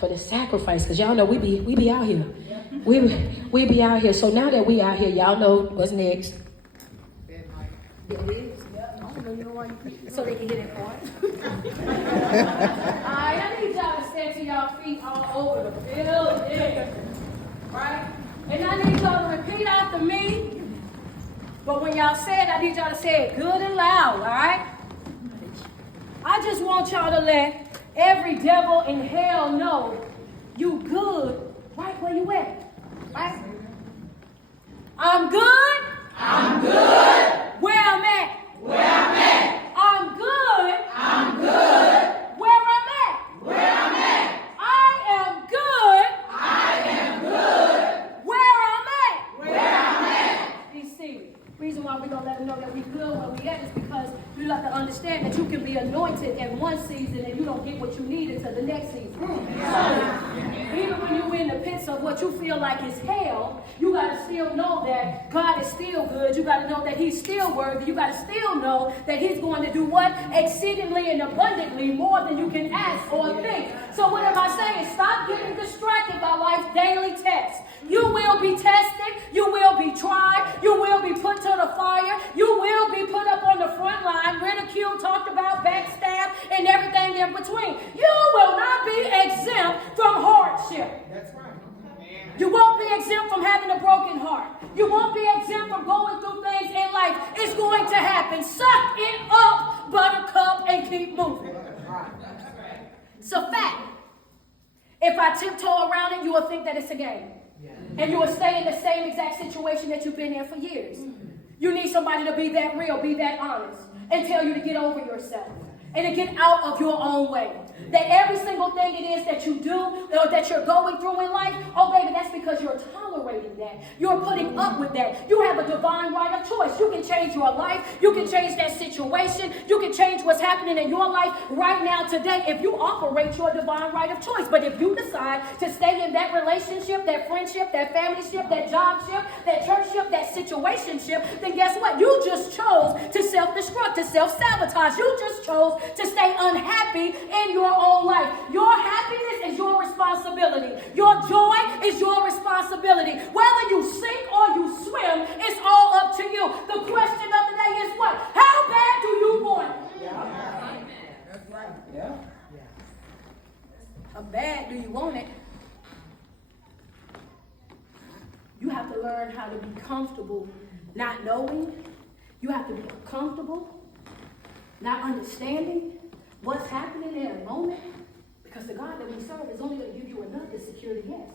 for the sacrifice, because y'all know we be out here. We be out here. So now that we out here, y'all know what's next. It is. So they can get it on. Alright, I need y'all to stand to y'all feet all over the building. Right? And I need y'all to repeat after me. But when y'all say it, I need y'all to say it good and loud, alright? I just want y'all to let every devil in hell know you good right where you at. Right? I'm good. I'm good. Where I'm at. Where I'm at. I'm good. I'm good. Where I'm at. Where I'm at. I am good. I am good. Where I'm at. Where I'm at. Be seated. Reason why we don't let them know that we good where we at is because you have to understand that you can be anointed in one season and you don't get what you need until the next season. So, even when you're in the pits of what you feel like is hell, you got to still know that God is still good. You got to know that he's still worthy. You got to still know that he's going to do what? Exceedingly and abundantly more than you can ask or think. So what am I saying? Stop getting distracted by life's daily tests. You will be tested. You will be tried. You will be put to the fire. You will be put up on the front line, ridiculed, talked about, backstabbed, and everything in between. You will not be exempt from hardship. That's right. You won't be exempt from having a broken heart. You won't be exempt from going through things in life. It's going to happen. Suck it up, buttercup, and keep moving. It's a fact. If I tiptoe around it, you will think that it's a game. And you will stay in the same exact situation that you've been in for years. You need somebody to be that real, be that honest, and tell you to get over yourself and to get out of your own way. That every single thing it is that you do or that you're going through in life, oh baby, that's because you're tolerating that. You're putting up with that. You have a divine right of choice. You can change your life. You can change that situation. You can change what's happening in your life right now today if you operate your divine right of choice. But if you decide to stay in that relationship, that friendship, that familyship, that jobship, that churchship, that situationship, then guess what? You just chose to self-destruct, to self-sabotage. You just chose to stay unhappy in your own life. Your happiness is your responsibility. Your joy is your responsibility. Whether you sink or you swim, it's all up to you. The question of the day is what? How bad do you want it? Yeah. That's right. Yeah. How bad do you want it? You have to learn how to be comfortable not knowing. You have to be comfortable not understanding what's happening in a moment, because the God that we serve is only going to give you enough to secure the yes.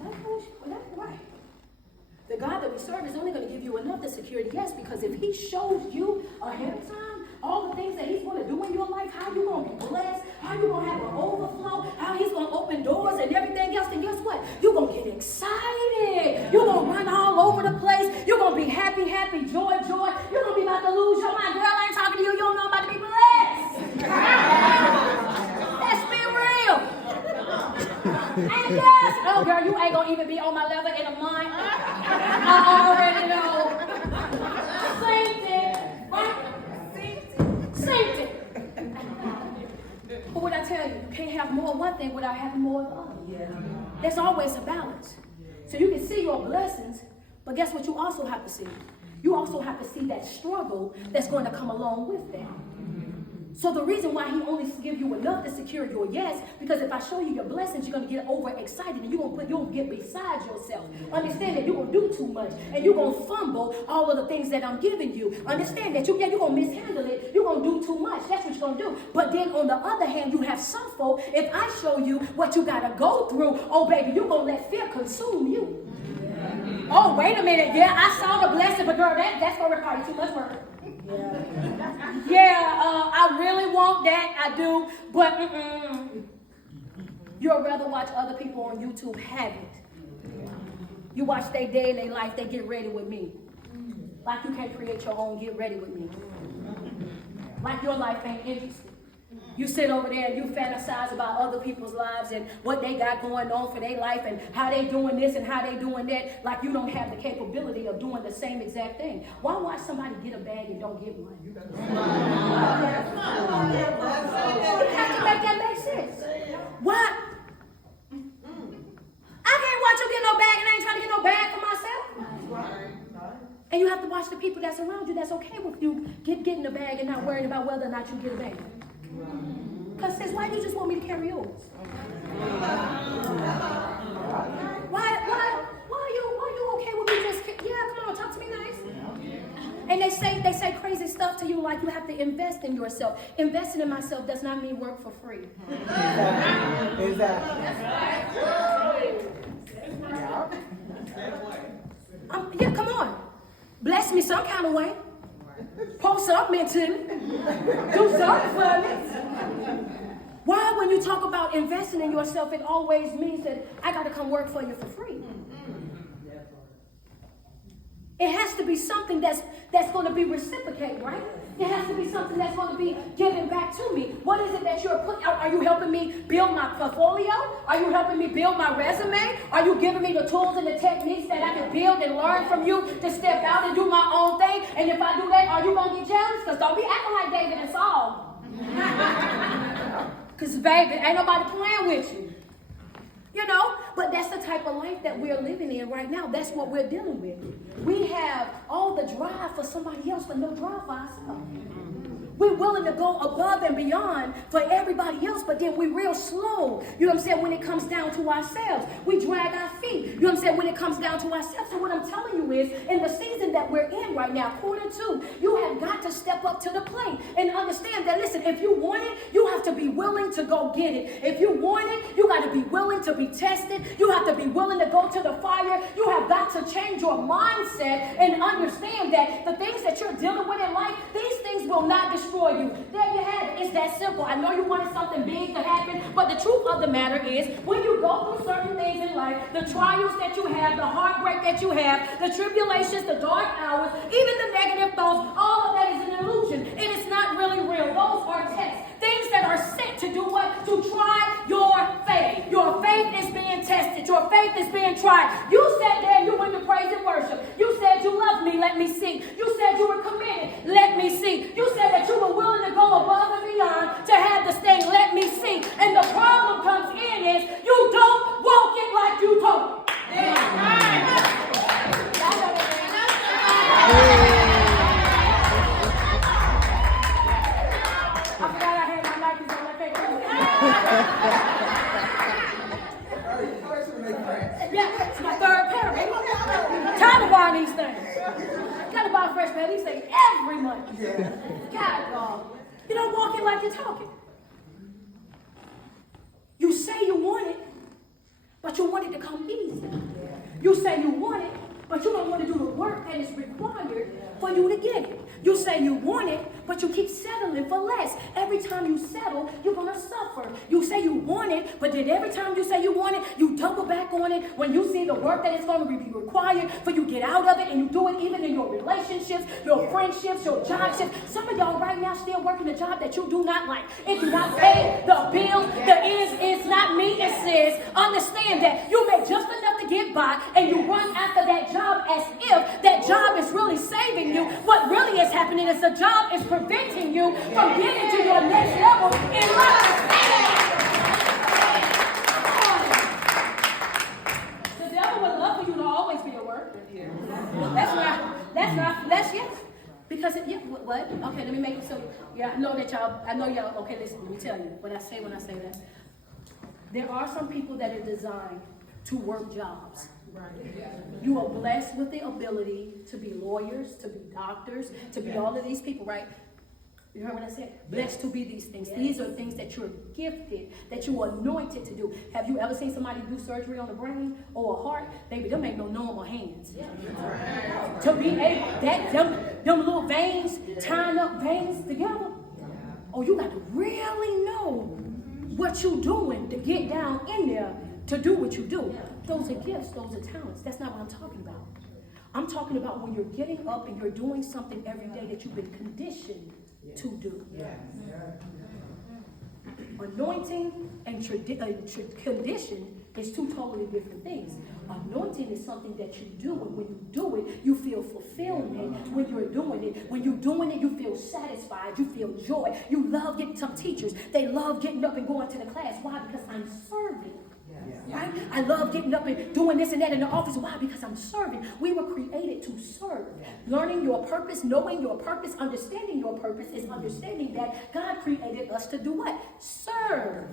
That's right. The God that we serve is only going to give you enough to secure the yes, because if he shows you ahead of time all the things that he's going to do in your life, how you're going to be blessed, how you're going to have an overflow, how he's going to open doors and everything else, then guess what? You're going to get excited. You're going to run all over the place. You're going to be happy, joy. You're going to be about to lose your mind. Girl, I ain't talking to you. You don't know about to be blessed. Let's be real. And yes, oh girl, you ain't going to even be on my level in a month. I already know. Same thing, right? Same thing. But what I tell you, you can't have more of one thing without having more of the other. Yeah. There's always a balance. So you can see your blessings, but guess what you also have to see? You also have to see that struggle that's going to come along with that. So the reason why he only gives you enough to secure your yes, because if I show you your blessings, you're going to get overexcited and you're going to get beside yourself. Understand that you're going to do too much and you're going to fumble all of the things that I'm giving you. Understand that you're going to mishandle it. You're going to do too much. That's what you're going to do. But then on the other hand, you have some folk. If I show you what you got to go through, oh baby, you're going to let fear consume you. Oh, wait a minute. Yeah, I saw the blessing, but girl, that's going to require too much work. I really want that. I do. But you'd rather watch other people on YouTube have it. You watch their day and their life, they get ready with me. Like you can't create your own get ready with me. Like your life ain't interesting. You sit over there and you fantasize about other people's lives and what they got going on for their life and how they doing this and how they doing that, like you don't have the capability of doing the same exact thing. Why watch somebody get a bag and don't get one? You have to make that make sense. What? I can't watch you get no bag and I ain't trying to get no bag for myself. And you have to watch the people that's around you that's okay with you getting the bag and not worrying about whether or not you get a bag. Because sis, why do you just want me to carry yours? Why are you okay with me just come on, talk to me nice. And they say crazy stuff to you like you have to invest in yourself. Investing in myself does not mean work for free. Exactly. Yeah, come on. Bless me some kind of way. Post something to me. Do something for me. Why, when you talk about investing in yourself, it always means that I got to come work for you for free. It has to be something that's going to be reciprocated, right? It has to be something that's going to be given back to me. What is it that you're putting? Are you helping me build my portfolio? Are you helping me build my resume? Are you giving me the tools and the techniques that I can build and learn from you to step out and do my own thing? And if I do that, are you going to get jealous? Because don't be acting like David and Saul. Because, baby, ain't nobody playing with you. You know, but that's the type of life that we're living in right now. That's what we're dealing with. We have all the drive for somebody else, but no drive for ourselves. We're willing to go above and beyond for everybody else, but then we're real slow. You know what I'm saying? When it comes down to ourselves, we drag our feet. You know what I'm saying? When it comes down to ourselves. So what I'm telling you is, in the season that we're in right now, Q2, you have got to step up to the plate and understand that, listen, if you want it, you have to be willing to go get it. If you want it, you got to be willing to be tested. You have to be willing to go to the fire. You have got to change your mindset and understand that the things that you're dealing with in life, these things will not destroy you. There you have it. It's that simple. I know you wanted something big to happen, but the truth of the matter is, when you go through certain things in life, the trials that you have, the heartbreak that you have, the tribulations, the dark hours, even the negative thoughts, all of that is an illusion. It is not really real. Those are tests. Things that are sent to do what? To try your faith. Your faith is being tested. Your faith is being tried. You sat there and you went to praise and worship. You said you love me, let me see. You said you were committed, let me see. You said that you were willing to go above and beyond to have this thing, let me see. And the problem comes in is you don't walk it like you talk it. I forgot I had my Nikes on my face. Yeah, it's my third pair, baby. Time to buy these things. Gotta buy a fresh pair of these things every month. God, dog. You don't walk it like you're talking. You say you want it, but you want it to come easy. You say you want it, but you don't want to do the work that is required for you to get it. You say you want it, but you keep settling for less. Every time you settle, you're going to suffer. You say you want it, but then every time you say you want it, you double back on it when you see the work that is going to be required for you to get out of it, and you do it even in your relationships, your friendships, your job shifts. Some of y'all right now still working a job that you do not like. It do not pay the bills. It's not me, it says. Understand that you make just enough to get by, and you run after that job as if that job is really saving you. What really is happening is the job is preventing you from getting to your next level in life. The devil would love for you to always be at work. That's yes. Because what? Okay, let me make it so. Yeah, I know y'all, okay, listen, let me tell you what I say when I say that. There are some people that are designed to work jobs. You are blessed with the ability to be lawyers, to be doctors, to be all of these people, right? You heard what I said? Blessed to be these things. These are things that you're gifted, that you are anointed to do. Have you ever seen somebody do surgery on the brain or a heart? Baby, them ain't no normal hands. To be able, them little veins, tying up veins together. Oh, you got to really know what you're doing to get down in there to do what you do. Those are gifts, those are talents. That's not what I'm talking about. I'm talking about when you're getting up and you're doing something every day that you've been conditioned to do. Anointing and condition is two totally different things. Anointing is something that you do, and when you do it, you feel fulfillment when you're doing it. When you're doing it, you feel satisfied, you feel joy. You love getting some teachers. They love getting up and going to the class. Why? Because I'm serving. Right? I love getting up and doing this and that in the office. Why? Because I'm serving. We were created to serve. Learning your purpose, knowing your purpose, understanding your purpose is understanding that God created us to do what? Serve.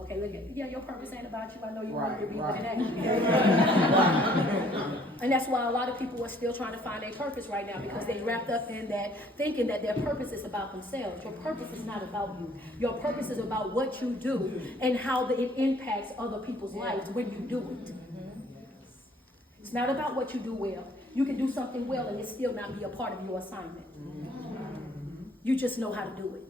Okay, look at, yeah, your purpose ain't about you. I know you want to be looking at And that's why a lot of people are still trying to find their purpose right now, because they wrapped up in that, thinking that their purpose is about themselves. Your purpose is not about you. Your purpose is about what you do and how it impacts other people's lives when you do it. It's not about what you do well. You can do something well and it still not be a part of your assignment. You just know how to do it.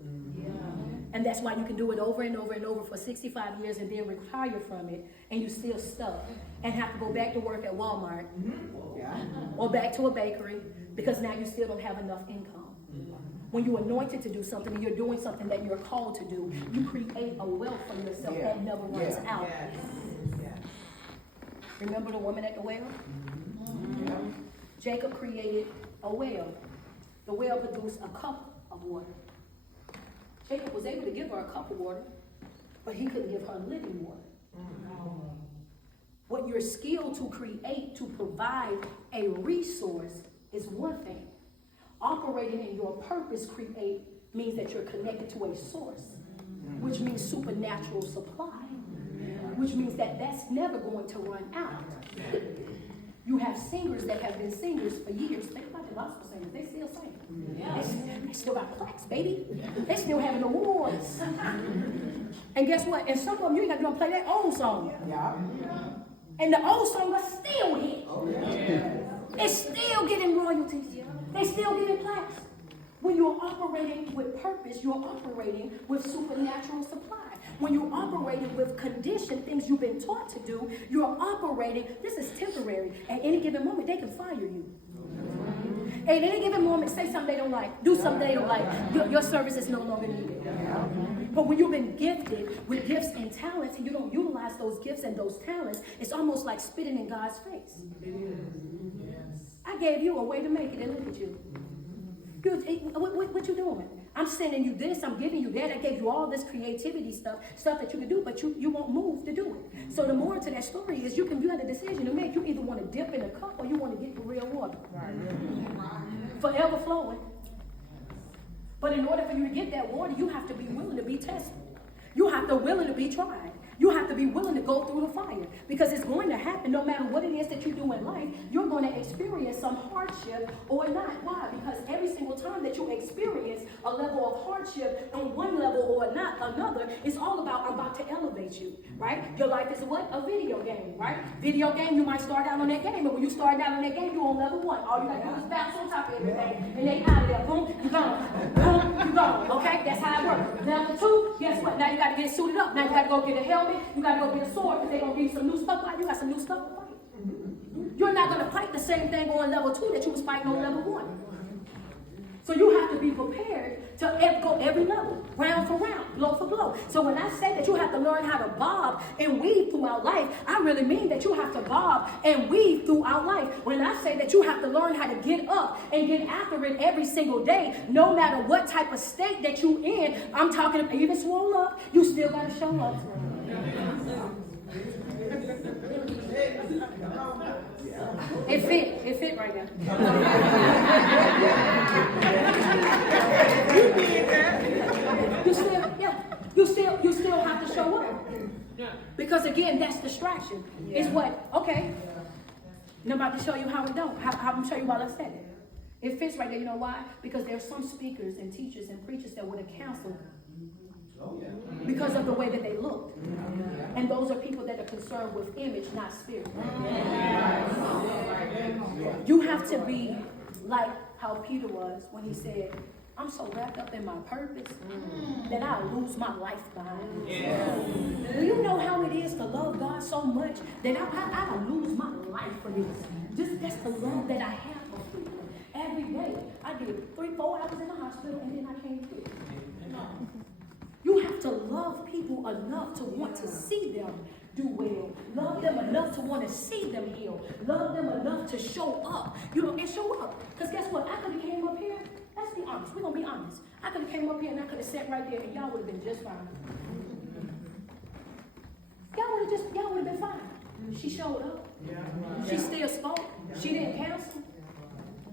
And that's why you can do it over and over and over for 65 years and then retire from it, and you still stuck and have to go back to work at Walmart or back to a bakery because now you still don't have enough income. When you're anointed to do something and you're doing something that you're called to do, you create a wealth for yourself that never runs out. Remember the woman at the well? Jacob created a well. The well produced a cup of water. Jacob was able to give her a cup of water, but he couldn't give her living water. What you're skilled to create, to provide a resource, is one thing. Operating in your purpose create means that you're connected to a source, which means supernatural supply, which means that that's never going to run out. You have singers that have been singers for years. Think about the gospel singers. They still sing. They still got plaques, baby. They still having awards. And guess what? And some of them, you ain't got to go play that old song. And the old song is still hit. It's still getting royalties. They still getting plaques. When you're operating with purpose, you're operating with supernatural supply. When you're operating with conditioned things you've been taught to do, you're operating, this is temporary. At any given moment, they can fire you. At any given moment, say something they don't like, do something they don't like. Your service is no longer needed. But when you've been gifted with gifts and talents and you don't utilize those gifts and those talents, it's almost like spitting in God's face. I gave you a way to make it, and look at you. What you doing? I'm sending you this, I'm giving you that. I gave you all this creativity stuff that you can do, but you won't move to do it. So the moral to that story is you have a decision to make. You either want to dip in a cup or you want to get the real water. Forever flowing. But in order for you to get that water, you have to be willing to be tested. You have to be willing to be tried. You have to be willing to go through the fire, because it's going to happen no matter what it is that you do in life. You're going to experience some hardship or not. Why? Because every single time that you experience a level of hardship on one level or not another, it's all about, I'm about to elevate you, right? Your life is what? A video game, right? Video game, you might start out on that game, but when you start out on that game, you're on level 1. All you got to do is bounce on top of everything, and they out of there. Boom, you gone. Boom, you gone. Okay? That's how it works. Level 2, guess what? Now you got to get suited up. Now you got to go get a helmet. You got to go get a sword, because they're going to give you some new stuff. Why? You got some new stuff to fight. You're not going to fight the same thing on level 2 that you was fighting on level 1. So you have to be prepared to go every level, round for round, blow for blow. So when I say that you have to learn how to bob and weave throughout life, I really mean that you have to bob and weave throughout life. When I say that you have to learn how to get up and get after it every single day, no matter what type of state that you in, I'm talking about even swole up, you still got to show up. It fit right now. You still have to show up. Because again, that's distraction. It's what, okay, and I'm about to show you how it don't. How I'm going to show you why I said it. It fits right there. You know why? Because there's some speakers and teachers and preachers that would have counseled because of the way that they looked. And those are people that are concerned with image, not spirit. You have to be like how Peter was when he said, I'm so wrapped up in my purpose that I'll lose my life behind it. Do you know how it is to love God so much that I'll lose my life for this? That's the love that I have for people. Every day, I did 3-4 hours in the hospital and then I came through. You have to love people enough to want to see them do well. Love them enough to want to see them heal. Love them enough to show up. And show up. Because guess what? I could have came up here. Let's be honest. We're going to be honest. I could have came up here and I could have sat right there and y'all would have been just fine. She showed up. She still spoke. She didn't cancel.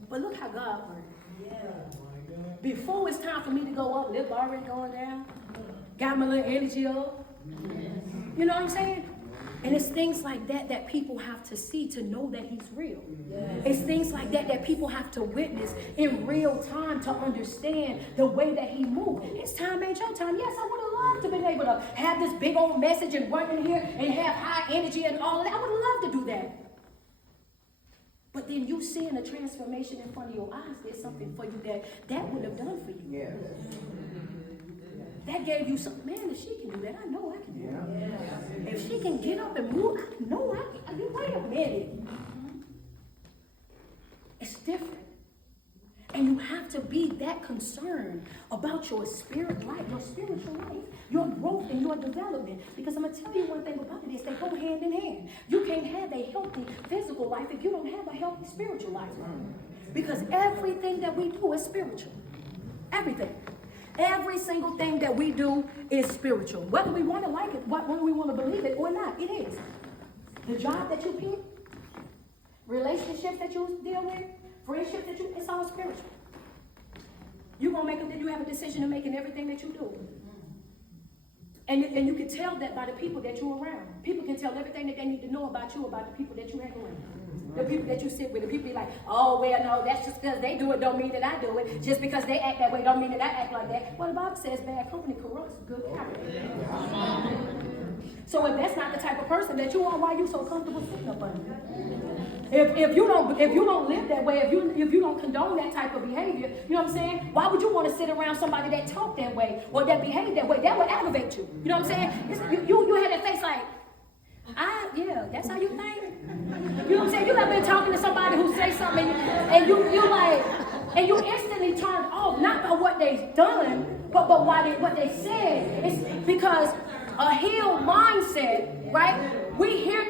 But look how God worked. Before it's time for me to go up, lip already going down. Got my little energy up. You know what I'm saying? And it's things like that that people have to see to know that he's real. It's things like that that people have to witness in real time to understand the way that he moved. His time ain't your time. Yes, I would have loved to be able to have this big old message and run in here and have high energy and all of that. I would have loved to do that. But then you seeing a transformation in front of your eyes, there's something for you that would have done for you. That gave you something. Man, if she can do that, I know I can do that. If she can get up and move, I know I can. Wait a minute. It's different. And you have to be that concerned about your spirit life, your spiritual life, your growth and your development. Because I'm going to tell you one thing about it is they go hand in hand. You can't have a healthy physical life if you don't have a healthy spiritual life. Because everything that we do is spiritual. Everything. Every single thing that we do is spiritual. Whether we want to like it, whether we want to believe it or not, it is. The job that you pick, relationships that you deal with, friendships that you, it's all spiritual. You're going to you have a decision to make in everything that you do. And you can tell that by the people that you're around. People can tell everything that they need to know about you, about the people that you hang around. The people that you sit with, the people be like, oh, well, no, that's just because they do it don't mean that I do it. Just because they act that way don't mean that I act like that. Well, the Bible says bad company corrupts good character. So if that's not the type of person that you are, why are you so comfortable sitting up under? If you don't live that way, if you don't condone that type of behavior, you know what I'm saying? Why would you want to sit around somebody that talk that way or that behave that way? That would aggravate you. You know what I'm saying? You had that face like, yeah, that's how you think. You know what I'm saying? You have been talking to somebody who say something and you like, and you instantly turned off, not by what they've done, but what they said. It's because a healed mindset, right? We hear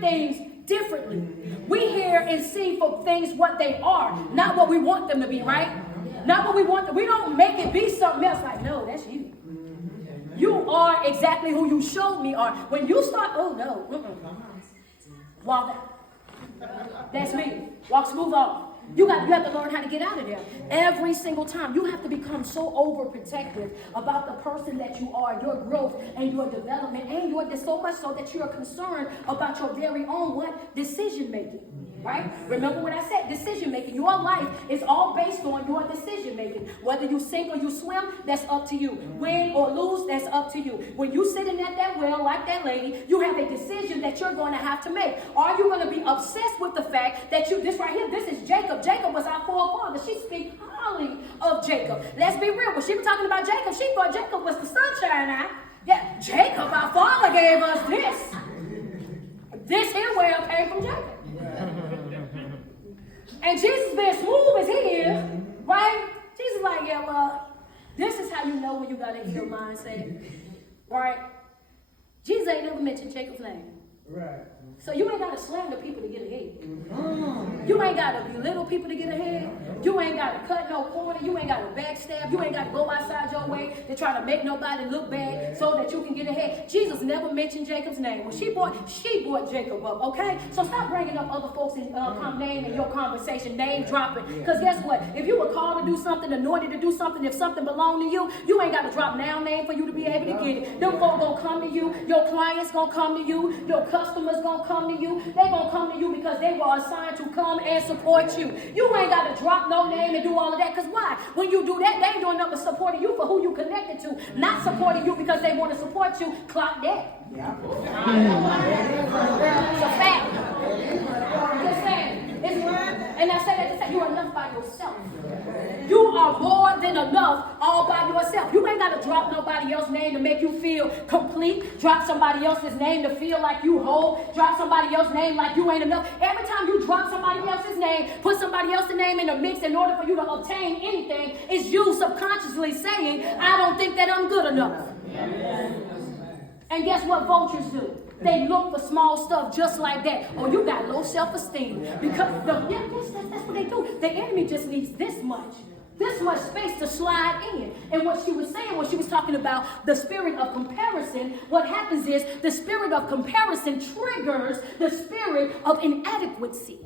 things differently. We hear and see for things what they are, not what we want them to be, right? Not what we want them. We don't make it be something else like, no, that's you. You are exactly who you showed me are. When you start, oh no, walk out. That's me. Walk smooth off. You have to learn how to get out of there. Every single time. You have to become so overprotective about the person that you are, your growth and your development, and so much so that you are concerned about your very own what? Decision making. Right? Remember what I said, decision making. Your life is all based on your decision making. Whether you sink or you swim, that's up to you. Win or lose, that's up to you. When you sitting at that well like that lady, you have a decision that you're going to have to make. Are you going to be obsessed with the fact that this right here, this is Jacob. Jacob was our forefather. She speaks highly of Jacob. Let's be real. When she was talking about Jacob, she thought Jacob was the sunshine now. Yeah, Jacob, our father gave us this. This here well came from Jacob. And Jesus being smooth as he is, right? Jesus like, yeah, well, this is how you know when you got a healed mindset, right? Jesus ain't never mentioned Jacob's name. Right. So you ain't got to slander people to get ahead. You ain't got to belittle people to get ahead. You ain't got to cut no corner. You ain't got to backstab. You ain't got to go outside your way to try to make nobody look bad so that you can get ahead. Jesus never mentioned Jacob's name. When she brought Jacob up, okay? So stop bringing up other folks' name in your conversation, name dropping. Because guess what? If you were called to do something, anointed to do something, if something belonged to you, you ain't got to drop now name for you to be able to get it. Them folks gonna come to you. Your clients gonna come to you. Your customers gonna come to you. They gonna come to you because they were assigned to come and support you. You ain't got to drop no name and do all of that. Because why? When you do that, they ain't doing nothing but supporting you for who you connected to. Not supporting you because they want to support you. Clock that. Yeah. It's a fact. Just saying. And I say that to say you are enough by yourself. You are more than enough all by yourself. You ain't got to drop nobody else's name to make you feel complete. Drop somebody else's name to feel like you whole. Drop somebody else's name like you ain't enough. Every time you drop somebody else's name, put somebody else's name in the mix in order for you to obtain anything, it's you subconsciously saying, I don't think that I'm good enough. And guess what vultures do? They look for small stuff just like that. Oh, you got low self-esteem. Because, that's what they do. The enemy just needs this much this much space to slide in. And what she was saying, when she was talking about the spirit of comparison, what happens is the spirit of comparison triggers the spirit of inadequacy.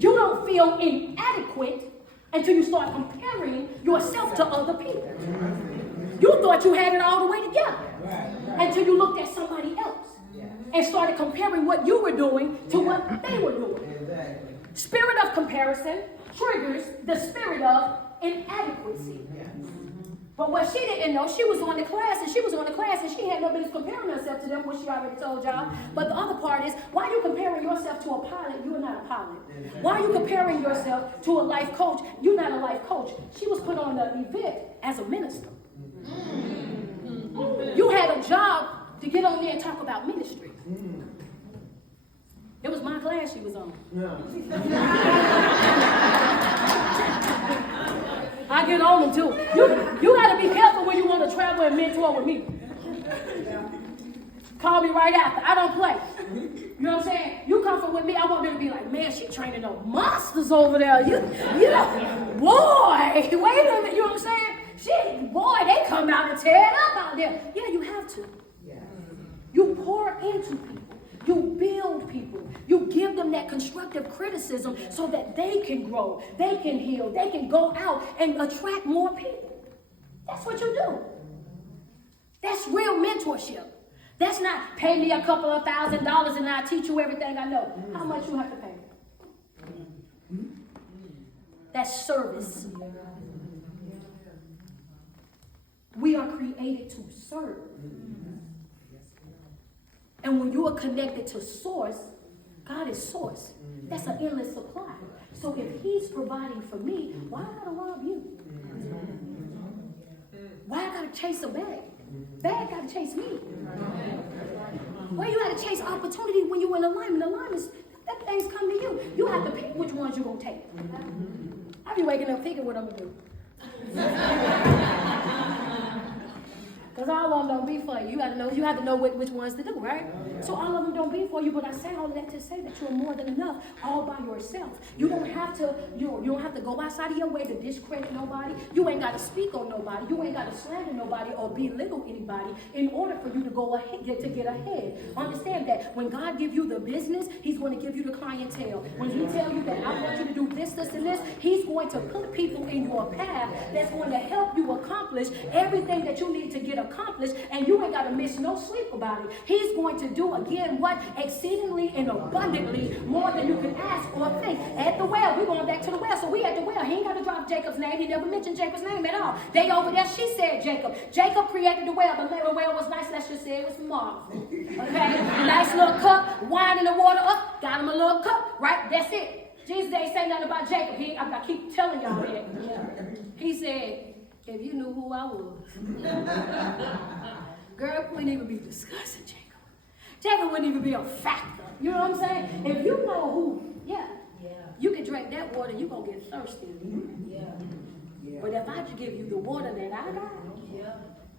You don't feel inadequate until you start comparing yourself to other people. You thought you had it all the way together until you looked at somebody else and started comparing what you were doing to what they were doing. Spirit of comparison triggers the spirit of inadequacy. But what she didn't know, she was on the class and she had no business comparing herself to them, what she already told y'all. But the other part is, why are you comparing yourself to a pilot? You are not a pilot. Why are you comparing yourself to a life coach? You're not a life coach. She was put on the event as a minister. You had a job to get on there and talk about ministry. It was my class she was on. I get on them too. You got to be careful when you want to travel and mentor with me. Call me right after. I don't play. You know what I'm saying? You comfort with me, I want them to be like, man, she training no monsters over there. You know, boy, wait a minute. You know what I'm saying? Boy, they come out and tear it up out there. Yeah, you have to. You pour into people. You build people. You give them that constructive criticism so that they can grow, they can heal, they can go out and attract more people. That's what you do. That's real mentorship. That's not pay me a couple of $1,000 and I teach you everything I know. How much you have to pay? That's service. We are created to serve. And when you are connected to source, God is source. That's an endless supply. So if he's providing for me, why I gotta rob you? Why I gotta chase a bag? Bag gotta chase me. Why you gotta chase opportunity when you're in alignment? Alignment, that things come to you. You have to pick which ones you're gonna take. I be waking up thinking what I'm gonna do. Because all of them don't be for you. You have to know which ones to do, right? So all of them don't be for you, but I say all of that to say that you're more than enough all by yourself. You don't have to, you don't have to go outside of your way to discredit nobody. You ain't got to speak on nobody. You ain't got to slander nobody or belittle anybody in order for you to go ahead, to get ahead. Understand that when God gives you the business, he's going to give you the clientele. When he tells you that I want you to do this, this, and this, he's going to put people in your path that's going to help you accomplish everything that you need to get accomplished, and you ain't got to miss no sleep about it. He's going to do again what? Exceedingly and abundantly more than you can ask or think. At the well, we're going back to the well, so we at the well. He ain't got to drop Jacob's name. He never mentioned Jacob's name at all. They over there, she said Jacob. Jacob created the well. The well was nice. Let's just say it was marvelous. Okay? Nice little cup, wine in the water up, got him a little cup, right? That's it. Jesus ain't say nothing about Jacob. I keep telling y'all that. He said, if you knew who I was, girl, we wouldn't even be discussing Jacob. Jacob wouldn't even be a factor. You know what I'm saying? If you know who, you can drink that water, you're going to get thirsty. But if I give you the water that I got,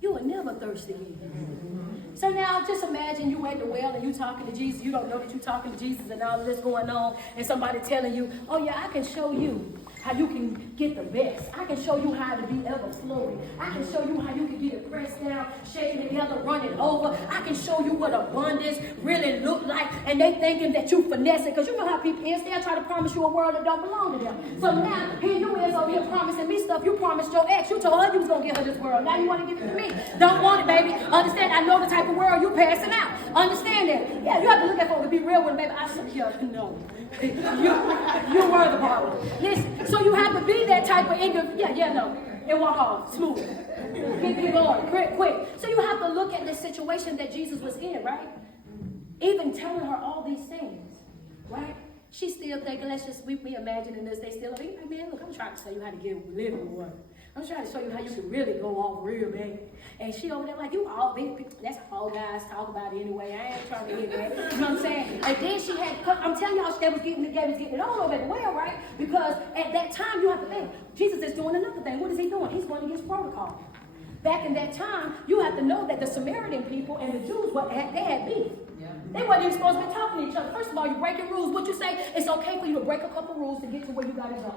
you will never thirst again. So now just imagine you at the well and you talking to Jesus. You don't know that you're talking to Jesus and all of this going on. And somebody telling you, oh yeah, I can show you how you can get the best. I can show you how to be ever flowing. I can show you how you can get it pressed down, shaking together, running over. I can show you what abundance really look like. And they thinking that you finessing, because you know how people is. They'll try to promise you a world that don't belong to them. So now, here you is over here promising me stuff. You promised your ex. You told her you was going to give her this world. Now you want to give it to me. Don't want it, baby. Understand, I know the type of world you passing out. Understand that. Yeah, you have to look at folks to be real with them, baby. I said, yeah, no. You were the problem. Listen, so you have to be that type of individual. No. And walk off, smooth. Get going, quick. So you have to look at the situation that Jesus was in, right? Even telling her all these things, right? She's still thinking, we imagining this, they still like, man, look, I'm trying to show you how to get living water. I'm trying to show you how you can really go off real big. And she over there like, you all big, that's all guys talk about anyway. I ain't trying to hear that. You know what I'm saying? And then she had, I'm telling y'all, they was getting it all over the well, right? Because at that time, you have to think, Jesus is doing another thing. What is he doing? He's going against protocol. Back in that time, you have to know that the Samaritan people and the Jews, they had beef. They weren't even supposed to be talking to each other. First of all, you're breaking rules. What you say, it's okay for you to break a couple rules to get to where you got to go.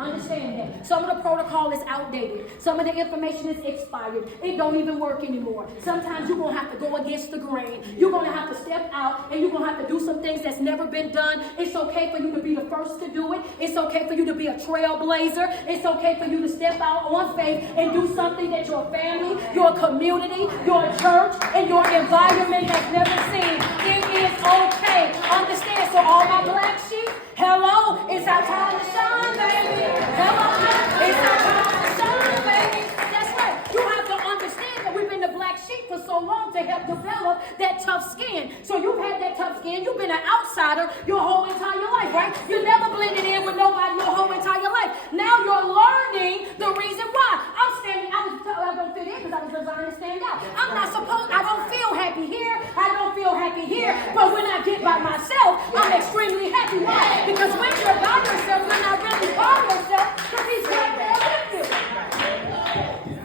Understand that. Some of the protocol is outdated. Some of the information is expired. It don't even work anymore. Sometimes you're going to have to go against the grain. You're going to have to step out and you're going to have to do some things that's never been done. It's okay for you to be the first to do it. It's okay for you to be a trailblazer. It's okay for you to step out on faith and do something that your family, your community, your church, and your environment has never seen. It is okay. Understand? So all my black sheep, hello, it's our time to shine, baby. Hello, it's our time to shine, baby. That's right. You have to understand that we've been the black sheep for so long to help develop that tough skin. So you've had that tough skin. You've been an outsider your whole entire life, right? You never blended in with nobody your whole entire life. Now you're learning the reason why. I'm standing, I don't fit in because I was designed to stand out. I'm not supposed, I don't feel happy here. I don't feel happy here. But when I get by myself, I'm extremely happy. Why? Because when you're by yourself, you're not really by yourself because he's right there with you.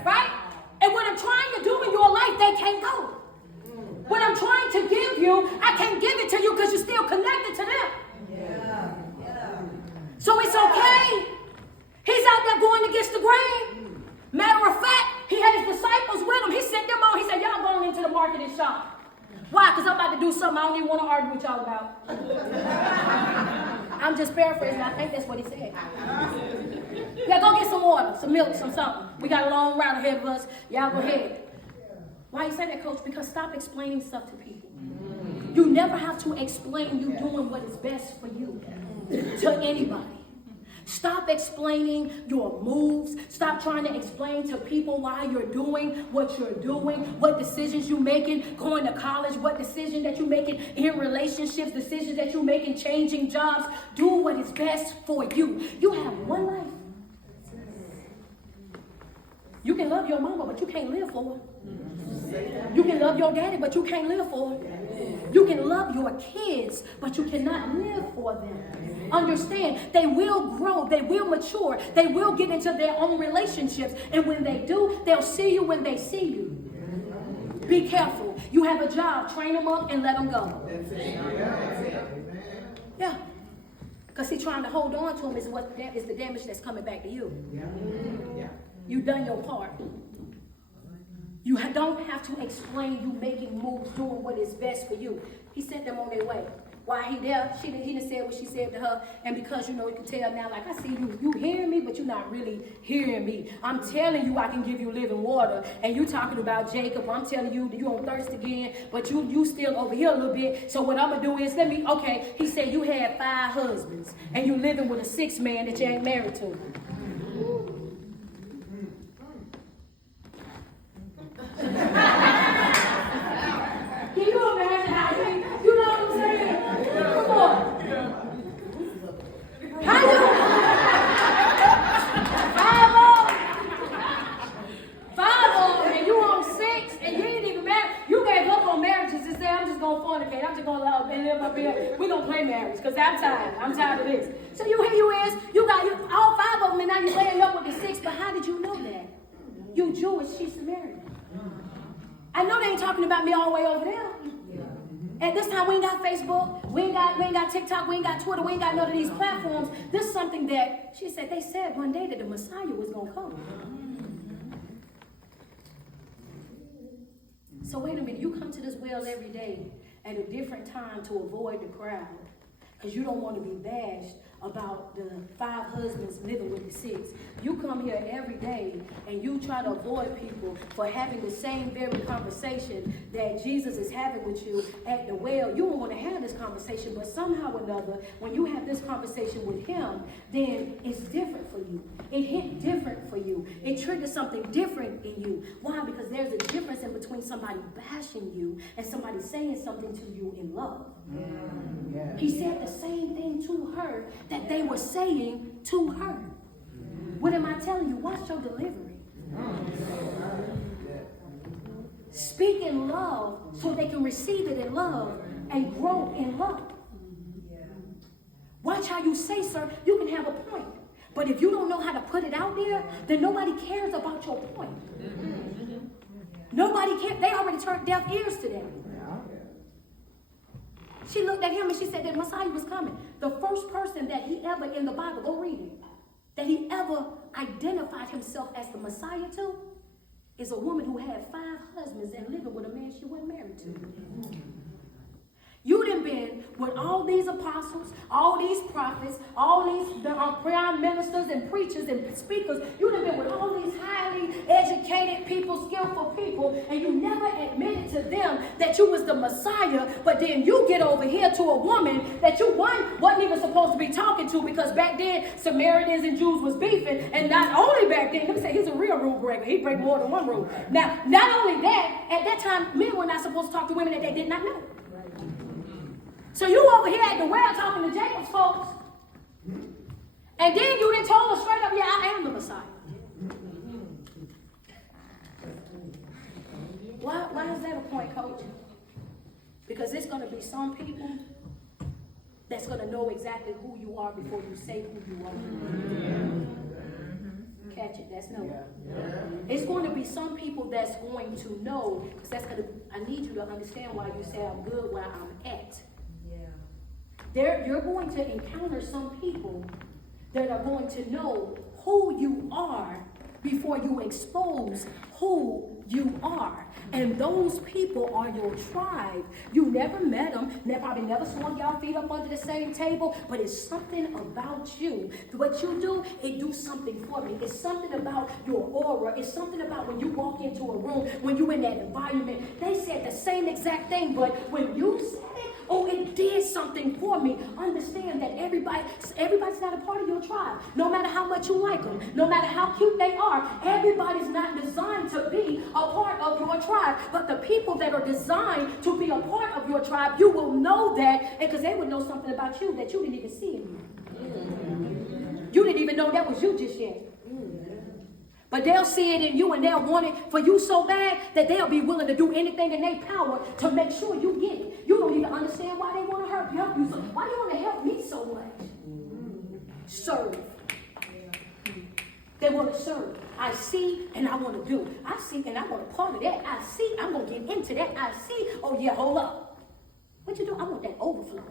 Right? And what I'm trying to do in your life, they can't go. What I'm trying to give you, I can't give it to you because you're still connected to them. So it's okay. He's out there going against the grain. Matter of fact, he had his disciples with him. He sent them on. He said, y'all going into the market and shop. Why? Because I'm about to do something I don't even want to argue with y'all about. I'm just paraphrasing. I think that's what he said. Yeah, go get some water, some milk, some something. We got a long route ahead of us. Y'all go ahead. Why you say that, Coach? Because stop explaining stuff to people. You never have to explain you doing what is best for you to anybody. Stop explaining your moves. Stop trying to explain to people why you're doing what you're doing, what decisions you're making, going to college, what decision that you're making in relationships, decisions that you're making, changing jobs. Do what is best for you. You have one life. You can love your mama, but you can't live for her. You can love your daddy, but you can't live for her. You can love your kids, but you cannot live for them. Understand, they will grow, they will mature, they will get into their own relationships. And when they do, they'll see you when they see you. Be careful. You have a job, train them up and let them go. Yeah. Because he's trying to hold on to him is the damage that's coming back to you. You've done your part. You don't have to explain you making moves, doing what is best for you. He sent them on their way. While he there, he didn't say what she said to her. And because, you can tell now, like, I see you hearing me, but you're not really hearing me. I'm telling you I can give you living water. And you talking about Jacob. I'm telling you you on thirst again, but you still over here a little bit. So what I'm going to do is, he said you had 5 husbands. And you living with a 6th man that you ain't married to. Can you imagine how you know what I'm saying? Come on. How you 5 of them and you on 6 and you ain't even married. You gave up on marriages and said, I'm just gonna fornicate. I'm just gonna live up here. We're gonna play marriage because I'm tired. I'm tired of this. So here you is, you got all 5 of them and now you're laying up with the 6th. But how did you know that? You Jewish, she's Samaritan. I know they ain't talking about me all the way over there. At this time, we ain't got Facebook, we ain't got TikTok, we ain't got Twitter, we ain't got none of these platforms. This is something that she said, they said one day that the Messiah was going to come. So wait a minute, you come to this well every day at a different time to avoid the crowd because you don't want to be bashed about the 5 husbands living with the 6. You come here every day and you try to avoid people for having the same very conversation that Jesus is having with you at the well. You don't want to have this conversation, but somehow or another, when you have this conversation with him, then it's different for you. It hit different for you. It triggers something different in you. Why? Because there's a difference in between somebody bashing you and somebody saying something to you in love. He said the same thing to her that they were saying to her. What am I telling you? Watch your delivery. Speak in love so they can receive it in love and grow in love. Watch how you say, sir. You can have a point. But if you don't know how to put it out there, then nobody cares about your point. Nobody cares. They already turned deaf ears to them. She looked at him and she said that Messiah was coming. The first person that he ever in the Bible, go read it. that he ever identified himself as the Messiah to is a woman who had 5 husbands and living with a man she wasn't married to. You done been with all these apostles, all these prophets, all these prayer ministers and preachers and speakers. You done been with all these highly educated people, skillful people, and you never admitted to them that you was the Messiah. But then you get over here to a woman that you wasn't even supposed to be talking to, because back then Samaritans and Jews was beefing, and not only back then. Let me say, he's a real rule breaker. He break more than one rule. Now, not only that, at that time men were not supposed to talk to women that they did not know. So you over here at the well talking to Jacob's folks, and then you done told us straight up, yeah, I am the Messiah. Why is that a point, Coach? Because it's going to be some people that's going to know exactly who you are before you say who you are. Catch it, that's no. It's going to be some people that's going to know, because that's going to, I need you to understand why you say I'm good where I'm at. You're going to encounter some people that are going to know who you are before you expose who you are. And those people are your tribe. You never met them, probably never swung y'all feet up under the same table, but it's something about you. What you do, it do something for me. It's something about your aura. It's something about when you walk into a room, when you're in that environment. They said the same exact thing, but when you said it, oh, it did something for me. Understand that everybody's not a part of your tribe. No matter how much you like them, no matter how cute they are, everybody's not designed to be a part of your tribe. But the people that are designed to be a part of your tribe, you will know that, because they would know something about you that you didn't even see in you. You didn't even know that was you just yet. But they'll see it in you, and they'll want it for you so bad that they'll be willing to do anything in their power to make sure you get it. You don't even understand why they want to help you. So why do you want to help me so much? Serve. They want to serve. I see and I want to do. I see and I want a part of that. I see I'm going to get into that. I see, oh yeah, hold up. What you do? I want that overflow.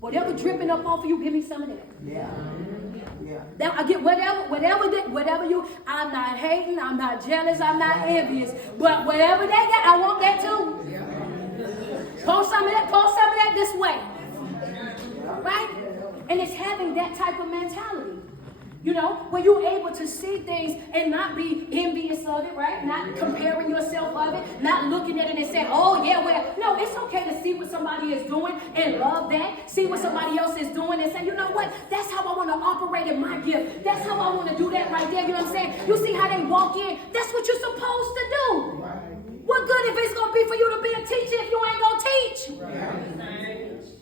Whatever dripping up off of you, give me some of that. Yeah. Now I get whatever you, I'm not hating, I'm not jealous, I'm not envious. But whatever they got, I want that too. Pour some of that this way. Right? And it's having that type of mentality. You know, when you're able to see things and not be envious of it, right? Not comparing yourself of it, not looking at it and saying, oh yeah, well, no, it's okay to see what somebody is doing and love that. See what somebody else is doing and say, you know what? That's how I want to operate in my gift. That's how I want to do that right there. You know what I'm saying? You see how they walk in? That's what you're supposed to do. What good if it's going to be for you to be a teacher if you ain't going to teach?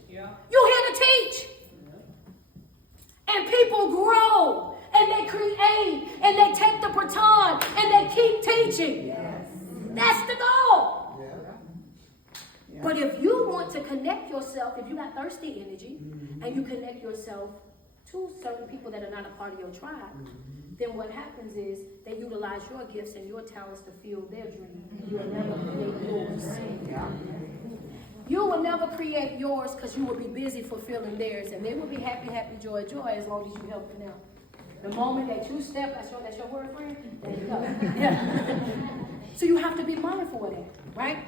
You're here to teach. And people grow. And they create, and they take the baton, and they keep teaching. Yes. That's the goal. Yeah. But if you want to connect yourself, if you got thirsty energy, and you connect yourself to certain people that are not a part of your tribe, then what happens is they utilize your gifts and your talents to fuel their dream. You will never create yours. You will never create yours because you will be busy fulfilling theirs, and they will be happy, joy, as long as you help them out. The moment that you step, that's your word, friend, there you go. Yeah. So you have to be mindful of that, right?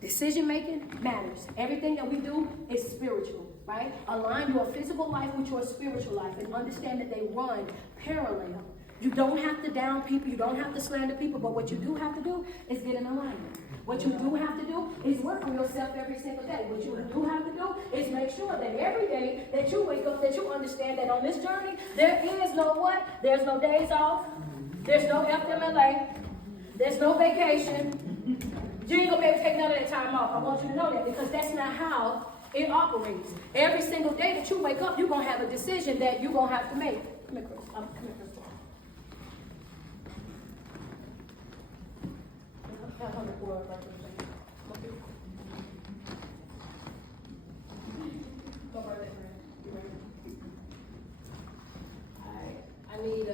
Decision making matters. Everything that we do is spiritual, right? Align your physical life with your spiritual life and understand that they run parallel. You don't have to down people, you don't have to slander people, but what you do have to do is get in alignment. What you do have to do is work on yourself every single day. What you do have to do is make sure that every day that you wake up, that you understand that on this journey, there is no what? There's no days off. There's no FMLA. There's no vacation. You ain't gonna be able to take none of that time off. I want you to know that, because that's not how it operates. Every single day that you wake up, you're gonna have a decision that you're gonna have to make. Come here, Chris. Come here, Chris. I need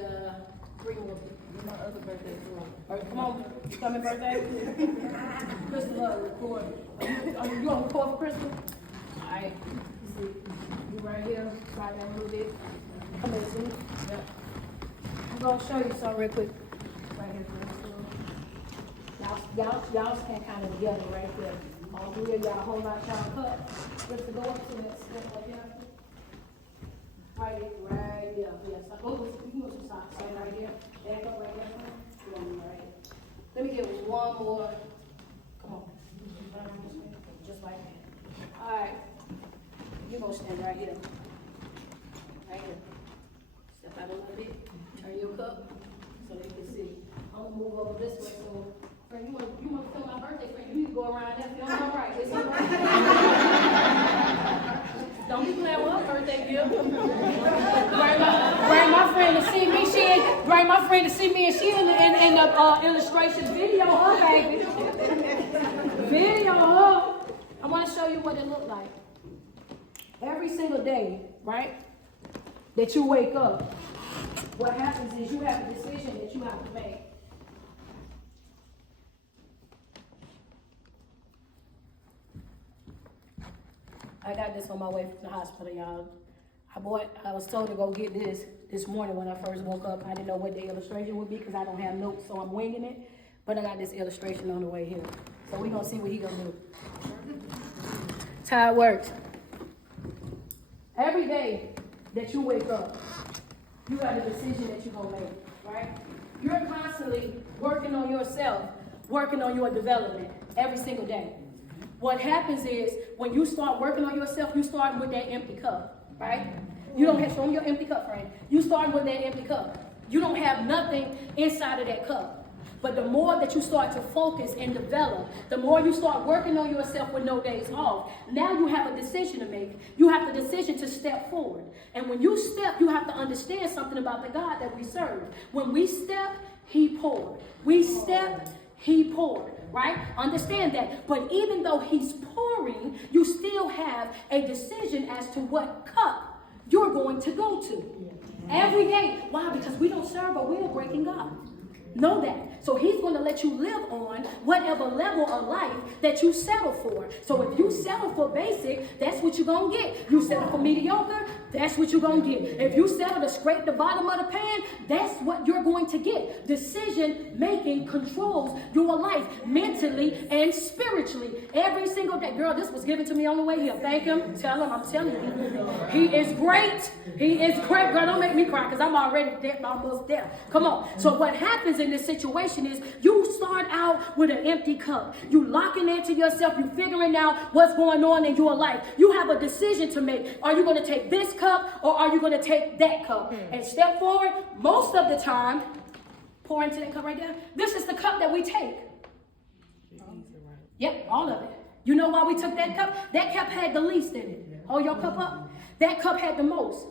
3 more people. My other birthday. Come on, you coming birthday? Crystal love record. You gonna record for Crystal? Alright. See, you right here, right down a little bit. Come here, see? I'm gonna show you something real quick. Right here, y'all stand kind of together right there. All three of y'all hold out y'all cup. Just to go up to that step right here. Right there. Yes. You can go to side right here. Back up right there. Right. Let me get one more. Come on. Just like that. All right. You're going to stand right here. Right here. Step out a little bit. Turn your cup so they can see. I'm going to move over this way. So, friend, you want to feel my birthday, friend? You need to go around there. Feeling all right. It's all right. Don't be playing with her birthday gift. Bring my friend to see me. Bring my friend to see me, and she in the illustration video, her baby. Video, her. I want to show you what it looked like. Every single day, right, that you wake up, what happens is you have a decision that you have to make. I got this on my way from the hospital, y'all. I was told to go get this morning when I first woke up. I didn't know what the illustration would be because I don't have notes, so I'm winging it. But I got this illustration on the way here. So we're going to see what he's going to do. That's how it works. Every day that you wake up, you got a decision that you're going to make, right? You're constantly working on yourself, working on your development every single day. What happens is when you start working on yourself, you start with that empty cup, right? You don't have to show them your empty cup, friend. You start with that empty cup. You don't have nothing inside of that cup. But the more that you start to focus and develop, the more you start working on yourself with no days off, now you have a decision to make. You have the decision to step forward. And when you step, you have to understand something about the God that we serve. When we step, he poured. We step, he poured. Right? Understand that. But even though he's pouring, you still have a decision as to what cup you're going to go to. Every day. Why? Because we don't serve a wheel-breaking God. Know that. So he's going to let you live on whatever level of life that you settle for. So if you settle for basic, that's what you're going to get. You settle for mediocre, that's what you're going to get. If you settle to scrape the bottom of the pan, that's what you're going to get. Decision making controls your life mentally and spiritually every single day. Girl, this was given to me on the way here. Thank him. Tell him. I'm telling you. He is great. He is great. Girl, don't make me cry because I'm already there, almost there. Come on. So what happens in this situation is you start out with an empty cup. You locking into yourself. You figuring out what's going on in your life. You have a decision to make. Are you going to take this cup or are you going to take that cup? And step forward. Most of the time, pour into that cup right there. This is the cup that we take. Yep, all of it. You know why we took that cup? That cup had the least in it. Hold your cup up. That cup had the most.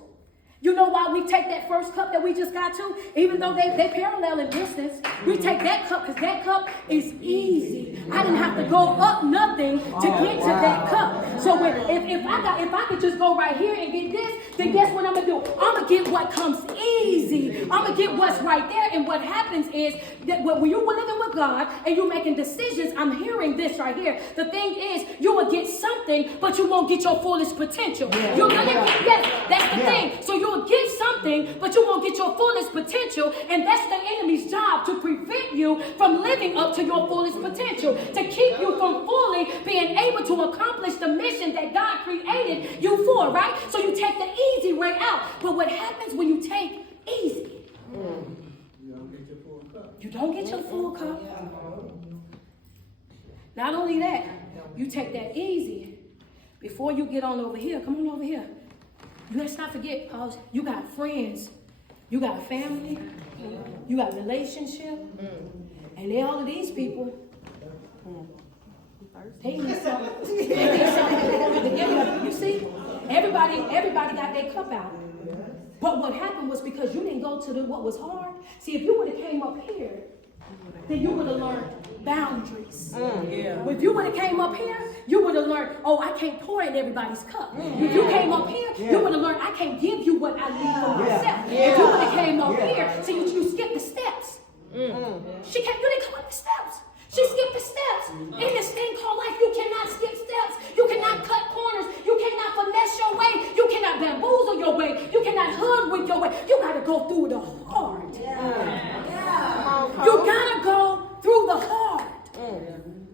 You know why we take that first cup that we just got to? Even though they parallel in distance, we take that cup because that cup is easy. I didn't have to go up nothing to get to that cup. So if I could just go right here and get this, then guess what I'm gonna do? I'm gonna get what comes easy. I'm gonna get what's right there. And what happens is that when you're living with God and you're making decisions, I'm hearing this right here. The thing is, you will get something, but you won't get your fullest potential. You're gonna get, yes, that's the thing. So you'll get something, but you won't get your fullest potential, and that's the enemy's job, to prevent you from living up to your fullest potential, to keep you from fully being able to accomplish the mission that God created you for, right? So you take the easy way out. But what happens when you take easy? You don't get your full cup. Not only that, you take that easy before you get on over here. Come on over here. Let's not forget, you got friends, you got family, you got relationship, and all of these people, they need something. They need something. You see, everybody got their cup out. But what happened was because you didn't go to what was hard. See, if you would have came up here, then you would have learned boundaries. If you would have came up here, you would have learned, oh, I can't pour in everybody's cup. If you came up here, you would have learned, I can't give you what I need for myself. If you would have came up here, see, you skipped the steps. You didn't come up the steps. She skipped the steps. In this thing called life, you cannot skip steps. You cannot cut corners. You cannot finesse your way. You cannot bamboozle your way. You cannot hoodwink your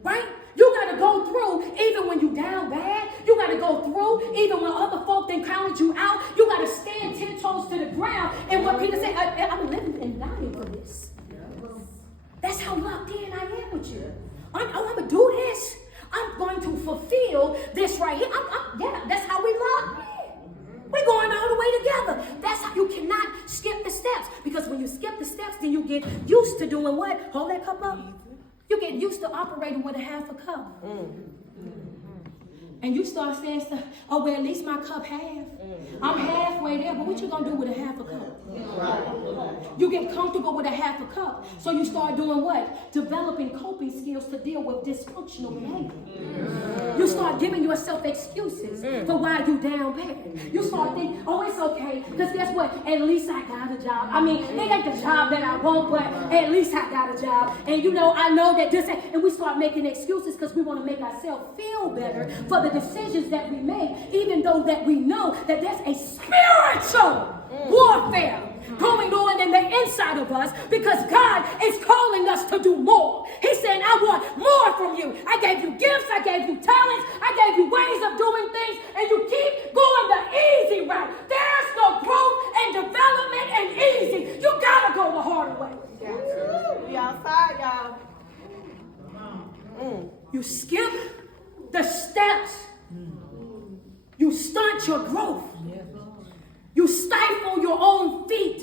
Right? You got to go through even when you down bad. You got to go through even when other folk then counted you out. You got to stand 10 toes to the ground. And what Peter said, I'm living and dying for this. That's how locked in I am with you. I'm going to do this. I'm going to fulfill this right here. Yeah, that's how we lock in. We're going all the way together. That's how you cannot skip the steps. Because when you skip the steps, then you get used to doing what? Hold that cup up. You get used to operating with a half a cup. And you start saying stuff, oh, well, at least my cup half. I'm halfway there, but what you gonna do with a half a cup? You get comfortable with a half a cup. So you start doing what? Developing coping skills to deal with dysfunctional behavior. You start giving yourself excuses for why you down bad. You start thinking, oh, it's okay, because guess what? At least I got a job. I mean, it ain't the job that I want, but at least I got a job. And you know, I know that this, and we start making excuses because we want to make ourselves feel better for the decisions that we make, even though that we know that there's a spiritual warfare going on in the inside of us, because God is calling us to do more. He's saying, I want more from you. I gave you gifts, I gave you talents, I gave you ways of doing things, and you keep going the easy route. There's no growth and development and easy. You gotta go the harder way. We outside, y'all. You skip the steps. You stunt your growth. You stifle your own feet.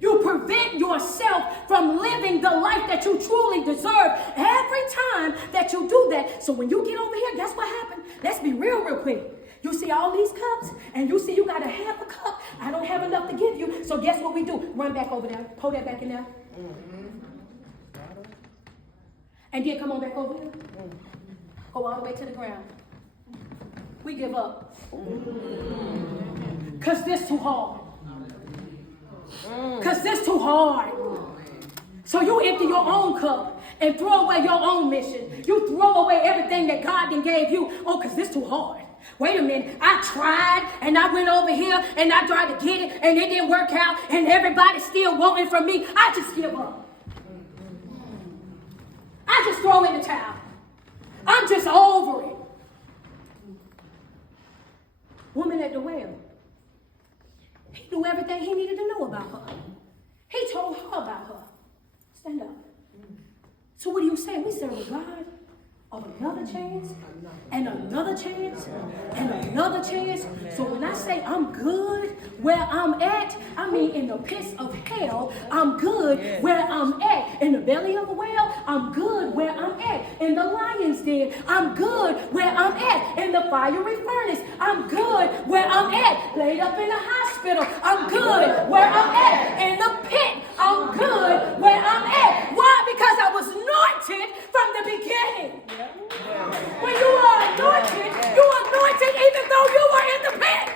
You prevent yourself from living the life that you truly deserve every time that you do that. So when you get over here, guess what happened? Let's be real quick. You see all these cups, and you see you got a half a cup. I don't have enough to give you. So guess what we do? Run back over there. Pull that back in there. And then come on back over here. Go all the way to the ground. We give up. Because this too hard. Because this too hard. So you empty your own cup and throw away your own mission. You throw away everything that God then gave you. Oh, because this too hard. Wait a minute, I tried and I went over here and I tried to get it and it didn't work out and everybody's still wanting from me. I just give up. I just throw in the towel. I'm just over it. Woman at the well. He knew everything he needed to know about her. He told her about her. Stand up. So what are you saying? We serve a God of another chance, and another chance, and another chance. So when I say I'm good where I'm at, I mean in the pits of hell, I'm good where I'm at. In the belly of a whale, I'm good where I'm at. In the lion's den, I'm good where I'm at. In the fiery furnace, I'm good where I'm at. Laid up in a hospital, I'm good where I'm at. In the pit, I'm good where I'm at. Why? Because I was anointed from the beginning. When you are anointed, you're anointed even though you were in the pit.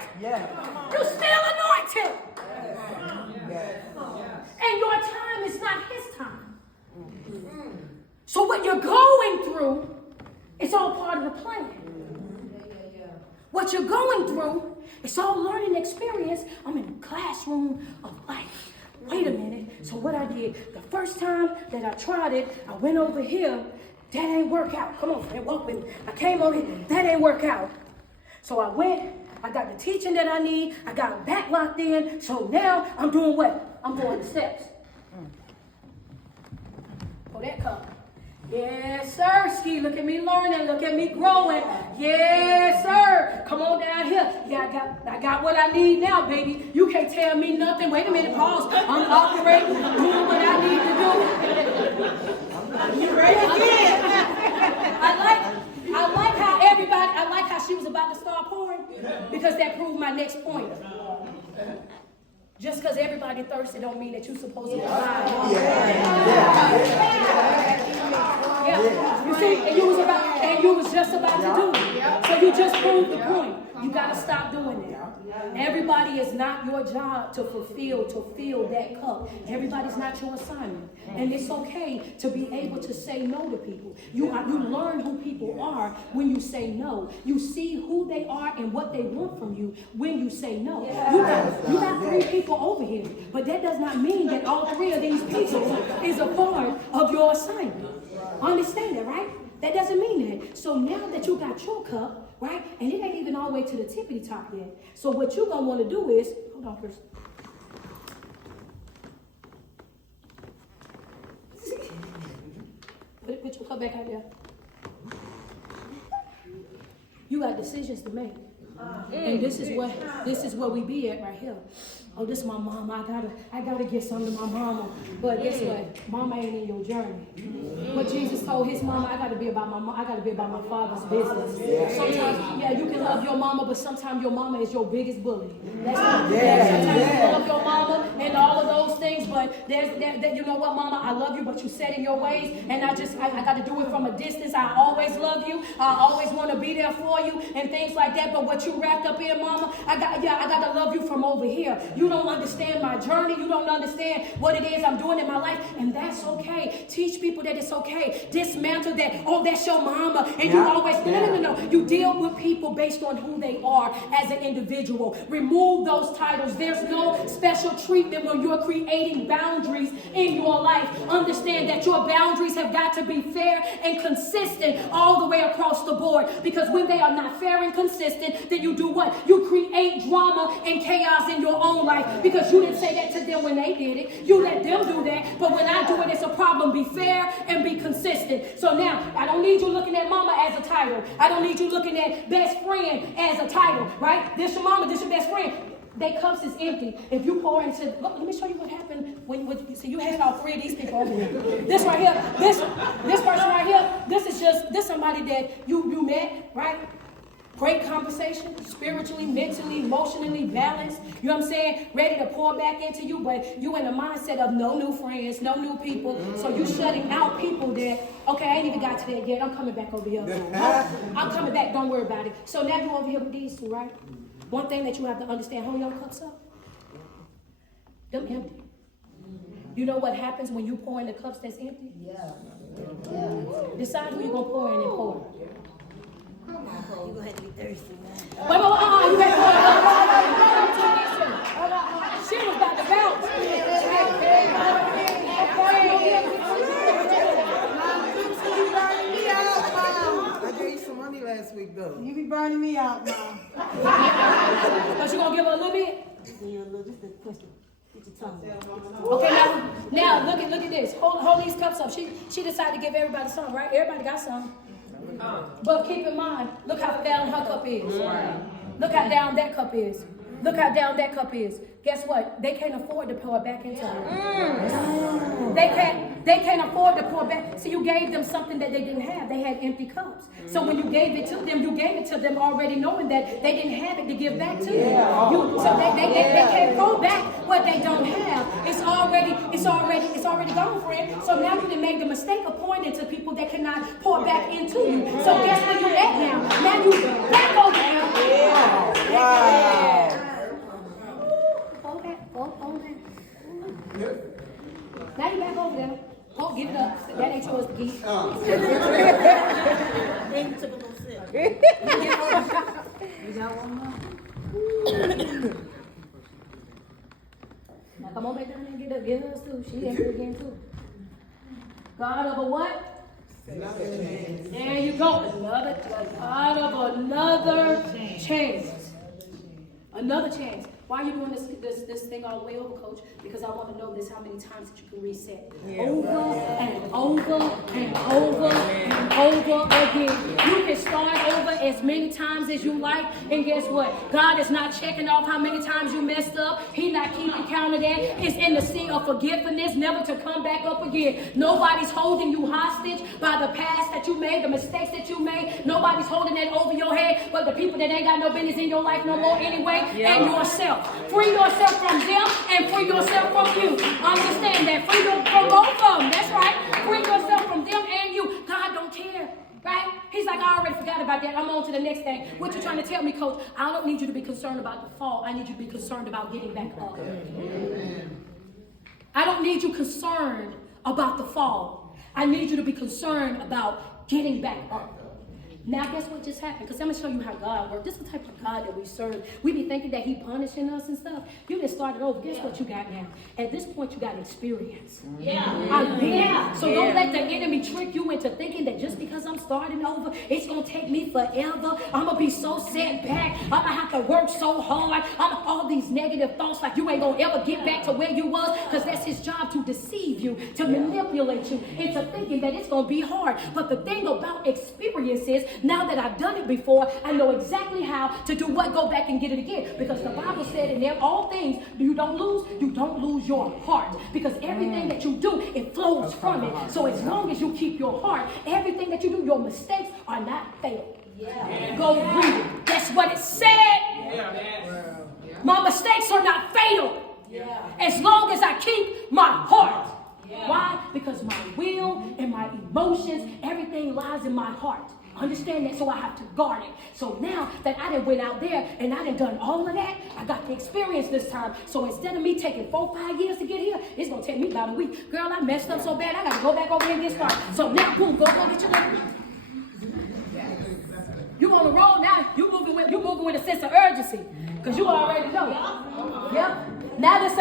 You're still anointed. And your time is not his time. So what you're going through, it's all part of the plan. What you're going through, it's all learning experience. I'm in the classroom of life. Wait a minute. So what I did, the first time that I tried it, I went over here. That ain't work out. Come on, man, walk with me. I came over here. That ain't work out. So I went. I got the teaching that I need. I got it back locked in. So now I'm doing what? I'm going the steps. Oh, that cup. Yes, sir. Ski, look at me learning. Look at me growing. Yes, sir. Come on down here. Yeah, I got what I need now, baby. You can't tell me nothing. Wait a minute, pause. I'm operating, doing what I need to do. You ready again? I like how she was about to start pouring, because that proved my next point. Just because everybody thirsty don't mean that you're supposed to provide. Yeah. You see, and you was just about to do it. So you just proved the point. You gotta stop doing that. Everybody is not your job to fill that cup. Everybody's not your assignment. And it's okay to be able to say no to people. You learn who people are when you say no. You see who they are and what they want from you when you say no. You got 3 people over here, but that does not mean that all 3 of these people is a part of your assignment. Understand that, right? That doesn't mean that. So now that you got your cup, right, and it ain't even all the way to the tippity top yet. So what you're going to want to do is, hold on, Chris. Put your cup back out there. You got decisions to make. And this is where we be at right here. Oh, this is my mom. I gotta get something to my mama. But guess what? Mama ain't in your journey. What Jesus told his mama, I gotta be about my father's business. Sometimes, yeah, you can love your mama, but sometimes your mama is your biggest bully. That's sometimes you love your mama and all of those things, but you know what, mama, I love you, but you set in your ways, and I gotta do it from a distance. I always love you. I always want to be there for you and things like that. But what you wrapped up in, mama, I gotta love you from over here. You don't understand my journey. You don't understand what it is I'm doing in my life, and that's okay. Teach people that it's okay. Dismantle that. Oh, that's your mama, and you always no. You deal with people based on who they are as an individual. Remove those titles. There's no special treatment when you're creating boundaries in your life. Understand that your boundaries have got to be fair and consistent all the way across the board. Because when they are not fair and consistent, then you do what? You create drama and chaos in your own life. Because you didn't say that to them when they did it. You let them do that. But when I do it, it's a problem. Be fair and be consistent. So now, I don't need you looking at mama as a title. I don't need you looking at best friend as a title, right? This your mama, this your best friend. Their cups is empty. If you pour into, look, let me show you what happened when see, you had all three of these people over here. This right here, this person right here, this somebody that you met, right? Great conversation, spiritually, mentally, emotionally balanced. You know what I'm saying? Ready to pour back into you, but you in the mindset of no new friends, no new people. So you shutting out people that, okay, I ain't even got to that yet. I'm coming back over here. I'm coming back. Don't worry about it. So now you over here with these two, right? One thing that you have to understand, hold your cups up. Them empty. You know what happens when you pour in the cups that's empty? Yeah. Decide who you're going to pour in and pour. You're going to have to be thirsty, man. Wait, you better She was about to bounce. I gave you some money last week, though. You be burning me out, Mom. But you going to give her a little bit? Yeah, a little, just a question. Get your tongue. Okay, now look at this. Hold these cups up. She decided to give everybody some, right? Everybody got some. But keep in mind, look how down her cup is. Look how down that cup is. Look how down that cup is. Guess what? They can't afford to pour back into her. They can't afford to pour back. So you gave them something that they didn't have. They had empty cups. So when you gave it to them, you gave it to them already knowing that they didn't have it to give back to them. So they can't pour back what they don't have. It's already gone, friend. So now you done made the mistake of pointing to people that cannot pour back into you. So guess where you at now? Now you back over there. Wow. Hold that. Now you back over there. Oh, give it up. That ain't yours to keep. Then you took a little sip. You got one more? Now come on back down there and get hers too. She empty again too. God of a what? There you go. God of another chance. Another chance. Why are you doing this thing all the way over, Coach? Because I want to know this how many times that you can reset. Over and over and over and over again. You can start over as many times as you like. And guess what? God is not checking off how many times you messed up. He's not keeping count of that. It's in the sea of forgiveness, never to come back up again. Nobody's holding you hostage by the past that you made, the mistakes that you made. Nobody's holding that over your head, but the people that ain't got no business in your life no more anyway, and yourself. Free yourself from them and free yourself from you. Understand that. Free them from both of them. That's right. Free yourself from them and you. God don't care. Right? He's like, I already forgot about that. I'm on to the next thing. What you trying to tell me, Coach? I don't need you to be concerned about the fall. I need you to be concerned about getting back up. I don't need you concerned about the fall. I need you to be concerned about getting back up. Now, guess what just happened? Because I'm going to show you how God works. This is the type of God that we serve. We be thinking that he punishing us and stuff. You didn't start it over. Guess what you got now? At this point, you got experience. I've been. So don't let the enemy trick you into thinking that just because I'm starting over, it's going to take me forever. I'm going to be so set back. I'm going to have to work so hard. All these negative thoughts like you ain't going to ever get back to where you was, because that's his job, to deceive you, to manipulate you into thinking that it's going to be hard. But the thing about experience is, now that I've done it before, I know exactly how to do what, go back and get it again. Because the Bible said in there, all things you don't lose your heart. Because everything that you do, it flows from it. So as long as you keep your heart, everything that you do, your mistakes are not fatal. Go read it. That's what it said. My mistakes are not fatal. As long as I keep my heart. Why? Because my will and my emotions, everything lies in my heart. Understand that, so I have to guard it. So now that I done went out there and I done all of that, I got the experience this time. So instead of me taking 4-5 years to get here, it's going to take me about a week. Girl, I messed up so bad, I got to go back over here and get started. So now, boom, go get your little... You on the road now, you moving with a sense of urgency. Because you already know. Yep. Now this is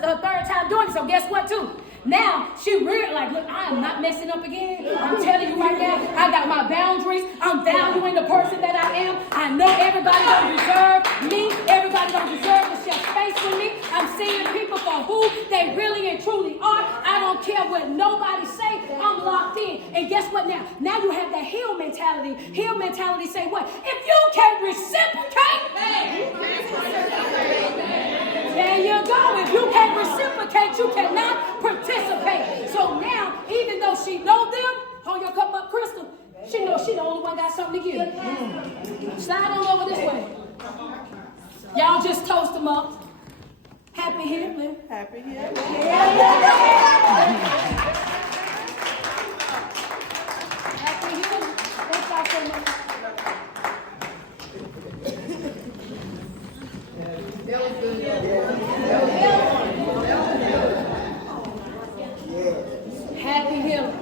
the third time doing it, so guess what too? Now, she really like, look, I am not messing up again. I'm telling you right now, I got my boundaries. I'm valuing the person that I am. I know everybody don't deserve me. Everybody don't deserve to share space with me. I'm seeing people for who they really and truly are. I don't care what nobody say. I'm locked in. And guess what now? Now you have that heal mentality. Heal mentality say what? If you can't reciprocate, there you go. If you can't reciprocate, you cannot participate. So now, even though she know them, hold your cup up, Crystal, she knows she the only one got something to give. Slide on over this way. Y'all just toast them up. Happy healing. Happy here. Happy healing. Thank y'all so much. Happy healing.